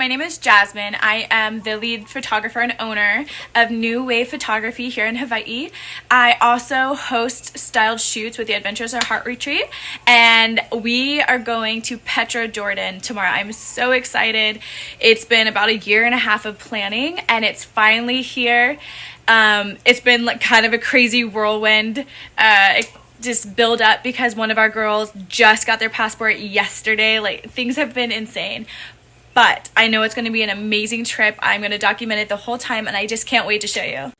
my name is Jasmine. I am the lead photographer and owner of New Wave Photography here in Hawaii. I also host styled shoots with the Adventurous Heart Retreat, and we are going to Petra Jordan tomorrow. I'm so excited. It's been about a year and a half of planning, and it's finally here. It's been like kind of a crazy whirlwind. Just build up because one of our girls just got their passport yesterday. Like, things have been insane. But I know it's going to be an amazing trip. I'm going to document it the whole time, and I just can't wait to show you.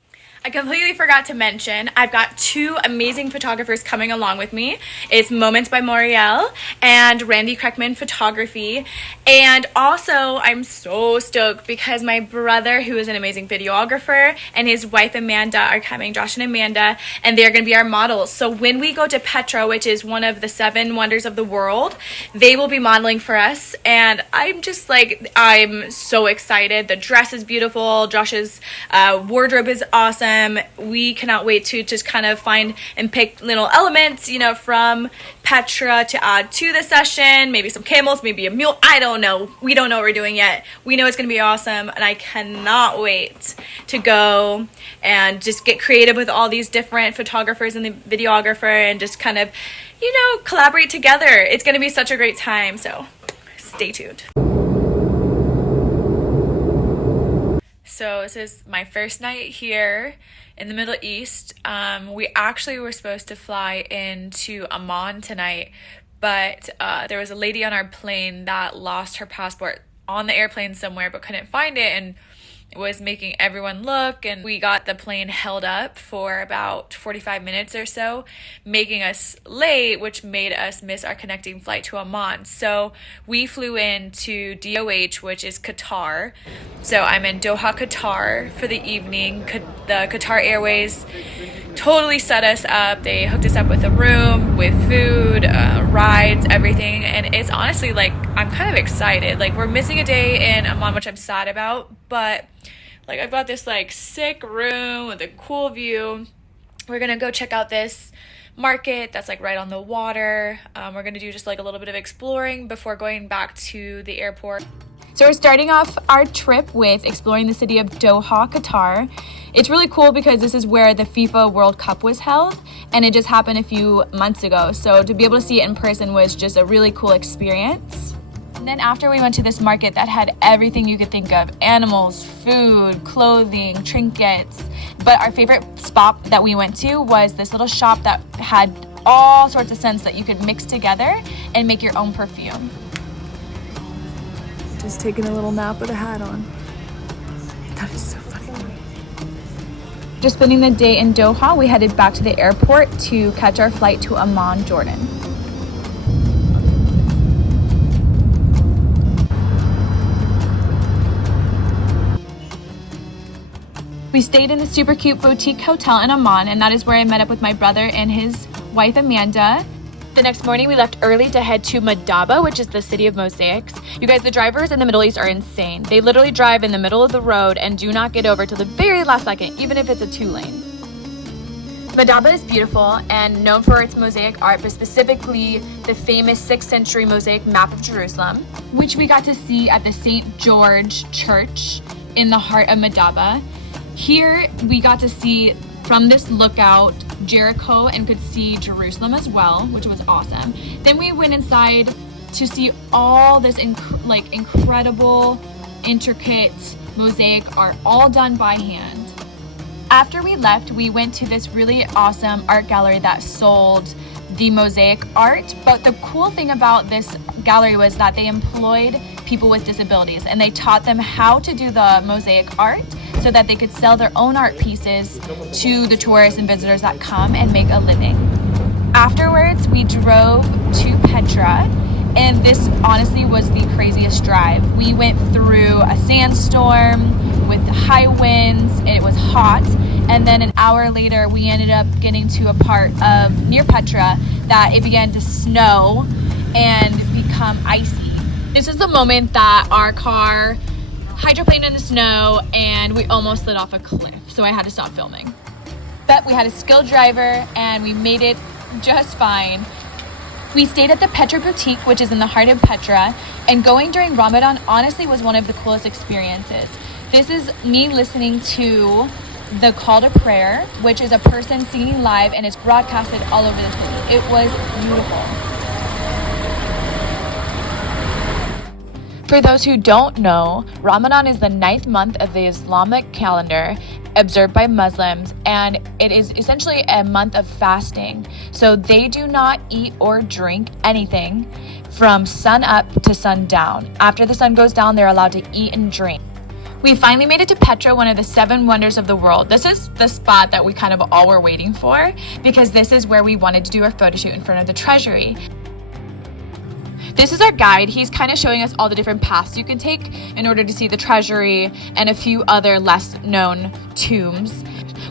I completely forgot to mention, I've got two amazing photographers coming along with me. It's Moments by Moriel and Randy Kreckman Photography. And also, I'm so stoked because my brother, who is an amazing videographer, and his wife Amanda are coming, Josh and Amanda, and they're going to be our models. So when we go to Petra, which is one of the 7 wonders of the world, they will be modeling for us. And I'm just like, I'm so excited. The dress is beautiful. Josh's wardrobe is awesome. We cannot wait to just kind of find and pick little elements, you know, from Petra to add to the session. Maybe some camels, maybe a mule. I don't know. We don't know what we're doing yet. We know it's going to be awesome, and I cannot wait to go and just get creative with all these different photographers and the videographer and just kind of, you know, collaborate together. It's going to be such a great time, so stay tuned. So this is my first night here in the Middle East. We actually were supposed to fly into Amman tonight, but there was a lady on our plane that lost her passport on the airplane somewhere but couldn't find it, and it was making everyone look, and we got the plane held up for about 45 minutes or so, making us late, which made us miss our connecting flight to Amman. So we flew into DOH, which is Qatar. So I'm in Doha, Qatar for the evening. The Qatar Airways totally set us up. They hooked us up with a room, with food, rides, everything. And it's honestly like, I'm kind of excited. Like, we're missing a day in Amman, which I'm sad about, but like, I've got this like sick room with a cool view. We're gonna go check out this market that's like right on the water. We're gonna do just like a little bit of exploring before going back to the airport. So we're starting off our trip with exploring the city of Doha, Qatar. It's really cool because this is where the FIFA World Cup was held, and it just happened a few months ago. So to be able to see it in person was just a really cool experience. And then after we went to this market that had everything you could think of: animals, food, clothing, trinkets. But our favorite spot that we went to was this little shop that had all sorts of scents that you could mix together and make your own perfume. Just taking a little nap with a hat on. That is so funny. Just spending the day in Doha, we headed back to the airport to catch our flight to Amman, Jordan. We stayed in the super cute boutique hotel in Amman, and that is where I met up with my brother and his wife Amanda. The next morning, we left early to head to Madaba, which is the city of mosaics. You guys, the drivers in the Middle East are insane. They literally drive in the middle of the road and do not get over till the very last second, even if it's a 2-lane. Madaba is beautiful and known for its mosaic art, but specifically the famous 6th century mosaic map of Jerusalem, which we got to see at the St. George Church in the heart of Madaba. Here, we got to see from this lookout Jericho and could see Jerusalem as well, which was awesome. Then we went inside to see all this incredible, intricate mosaic art, all done by hand. After we left, we went to this really awesome art gallery that sold the mosaic art. But the cool thing about this gallery was that they employed people with disabilities, and they taught them how to do the mosaic art so that they could sell their own art pieces to the tourists and visitors that come and make a living. Afterwards, we drove to Petra, and this honestly was the craziest drive. We went through a sandstorm with high winds, and it was hot. And then an hour later, we ended up getting to a part of near Petra that it began to snow and become icy. This is the moment that our car hydroplaned in the snow and we almost slid off a cliff, so I had to stop filming. But we had a skilled driver and we made it just fine. We stayed at the Petra Boutique, which is in the heart of Petra, and going during Ramadan honestly was one of the coolest experiences. This is me listening to the call to prayer, which is a person singing live and it's broadcasted all over the city. It was beautiful. For those who don't know, Ramadan is the 9th month of the Islamic calendar observed by Muslims, and it is essentially a month of fasting. So they do not eat or drink anything from sun up to sundown. After the sun goes down, they're allowed to eat and drink. We finally made it to Petra, one of the 7 wonders of the world. This is the spot that we kind of all were waiting for, because this is where we wanted to do our photo shoot in front of the Treasury. This is our guide. He's kind of showing us all the different paths you can take in order to see the Treasury and a few other less known tombs.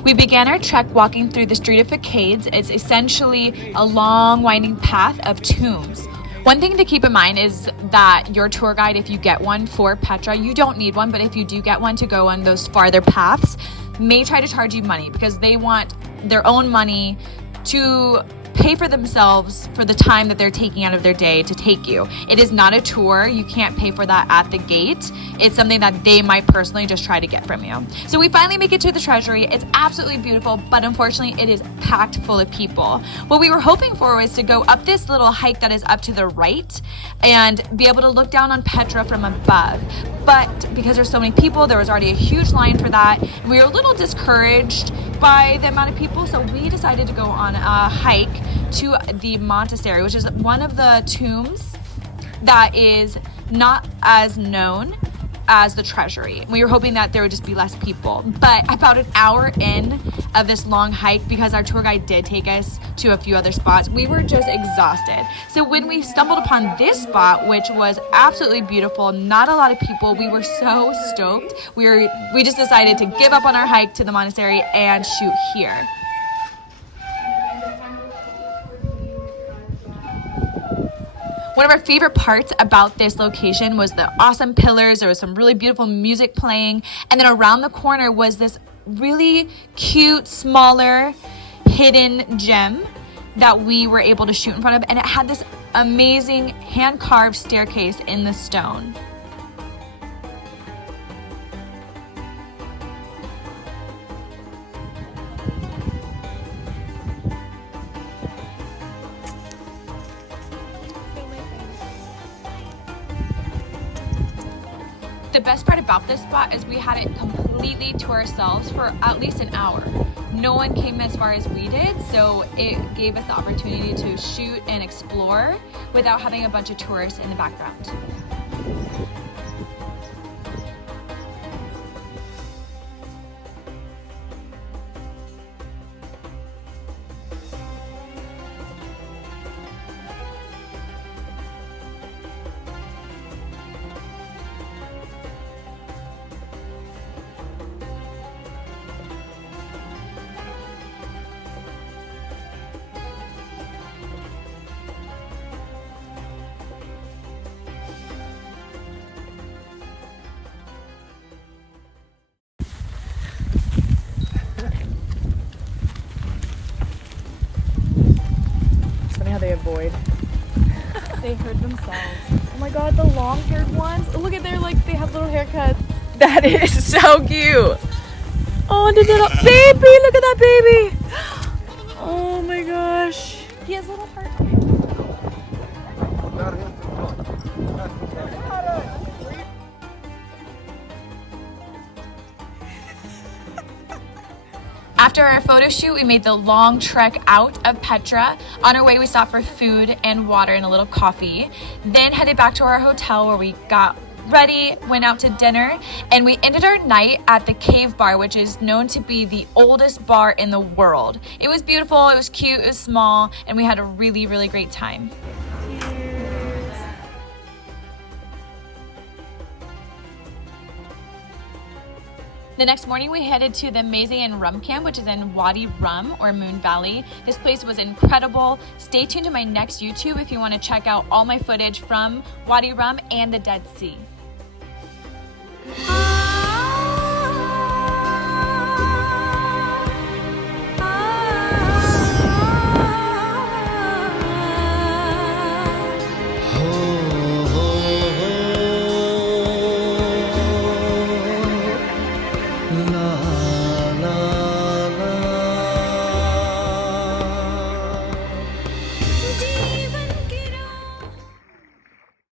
We began our trek walking through the Street of Facades. It's essentially a long winding path of tombs. One thing to keep in mind is that your tour guide, if you get one for Petra, you don't need one, but if you do get one to go on those farther paths, may try to charge you money because they want their own money to pay for themselves for the time that they're taking out of their day to take you. It is not a tour. You can't pay for that at the gate. It's something that they might personally just try to get from you. So we finally make it to the Treasury. It's absolutely beautiful, but unfortunately it is packed full of people. What we were hoping for was to go up this little hike that is up to the right and be able to look down on Petra from above. But because there's so many people, there was already a huge line for that. And we were a little discouraged by the amount of people, so we decided to go on a hike to the monastery, which is one of the tombs that is not as known as the Treasury. We were hoping that there would just be less people, but about an hour in of this long hike, because our tour guide did take us to a few other spots, we were just exhausted. So when we stumbled upon this spot, which was absolutely beautiful, not a lot of people, we were so stoked. We just decided to give up on our hike to the monastery and shoot here. One of our favorite parts about this location was the awesome pillars. There was some really beautiful music playing. And then around the corner was this really cute, smaller, hidden gem that we were able to shoot in front of. And it had this amazing hand-carved staircase in the stone. The best part about this spot is we had it completely to ourselves for at least an hour. No one came as far as we did, so it gave us the opportunity to shoot and explore without having a bunch of tourists in the background. How they avoid. They hurt themselves. Oh my god, the long-haired ones. Oh, look at their, like, they have little haircuts. That is so cute. Oh, the little baby, look at that baby. Oh my gosh. He has little heart. After our photo shoot, we made the long trek out of Petra. On our way, we stopped for food and water and a little coffee. Then headed back to our hotel where we got ready, went out to dinner, and we ended our night at the Cave Bar, which is known to be the oldest bar in the world. It was beautiful, it was cute, it was small, and we had a really, really great time. The next morning, we headed to the Meze and Rum Camp, which is in Wadi Rum or Moon Valley. This place was incredible. Stay tuned to my next YouTube if you want to check out all my footage from Wadi Rum and the Dead Sea.